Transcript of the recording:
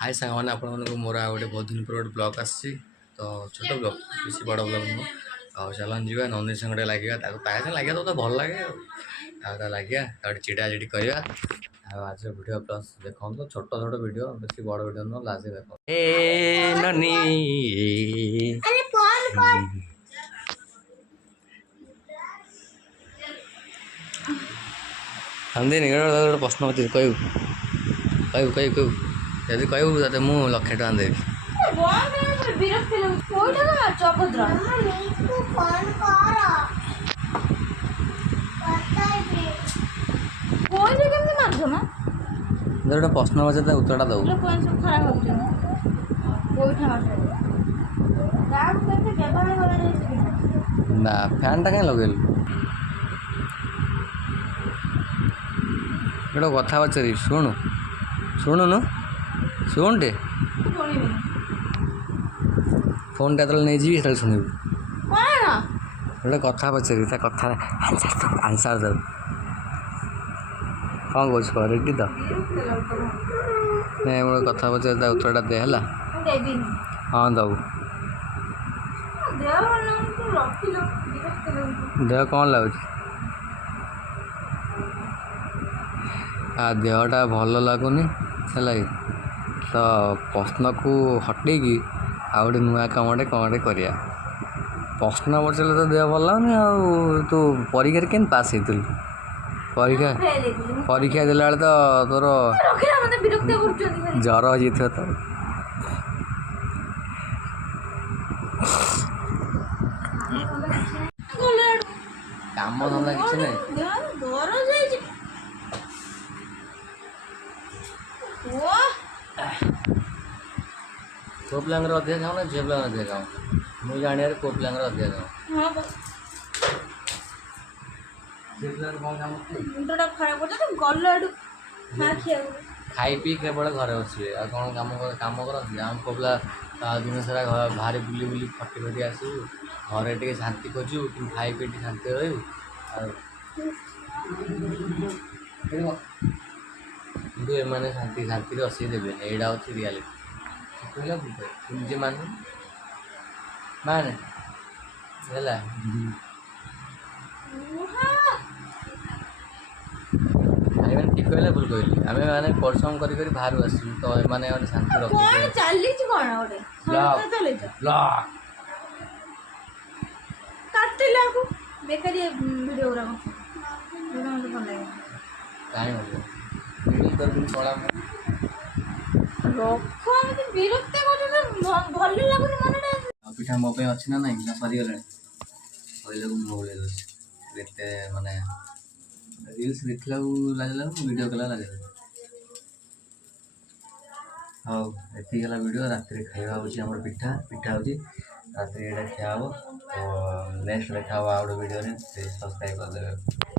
हाय सांग मैंने आप मोर आ गए बहुत दिन पर गोटे ब्लग आसी तो छोट ब्लग बेस बड़ ब्लग नुह चलन जी नंदी संगे लगे लगे तो भल लगे लगे चिड़ा चिड़ी करवा आज वीडियो प्लस देखो छोट छोट वीडियो बेस बड़ वीडियो नुह लास्ट देख हमदी गोटे प्रश्न पचार कहू कहू कहू कहू जब कहू ते मुझे 1,00,000 टका देवी गोटे प्रश्न पचार उत्तर दऊ ना फैन टा कहीं लगे गोटे कथा पचारि शुणु शुणुनु शुण टे फोन टा जो नहीं जी शुणु गोटे कथा पचारि कथा आंसर दे कौन कह रेडी तो नहीं गोटे कथा पचार उत्तर दे है हाँ दऊ देह कौन लगुच देहटा भल लगुनि है तो प्रश्न को हटेकी आ गए नुआ कमटे कौटे करा प्रश्न पचारे तो देह भल लगुनि तू परीक्षा के पास होती परीक्षा परीक्षा देला तो तोर जर हो तो काम धंदा किसी ना पुओ पिलांर अधिक खाऊ ना झील पिला अधिक खाऊ मुझे जाने पुओ पिलांर अधिक खाऊ खाई पी केवल घरे बसवे आ कौन काम करती आम पुओ पिला दिन सारा बाहर बुली बुली खटी खटी आसू घरे टे शांति खोजू कि खाई पी शांति रही कि एम शांति शांति असी देवे यहाँ हूँ रियालीटी कहला निजे मान माने ठीक कहले भूल कहली आम मैंने परिश्रम कर बाहर आसू तो मैंने गोटे शांति पिठा मो अच्छी ना ना सरीगला कहले मुझे मानने रिल्स देखला लगे वीडियो कला लगे हाँ ये वीडियो रात खाଇବା हूँ आम पिठा पिठा हूँ रात ये खिया हम तो नेक्स्ट देखा आ गोटे वीडियो सब्सक्राइब करदे।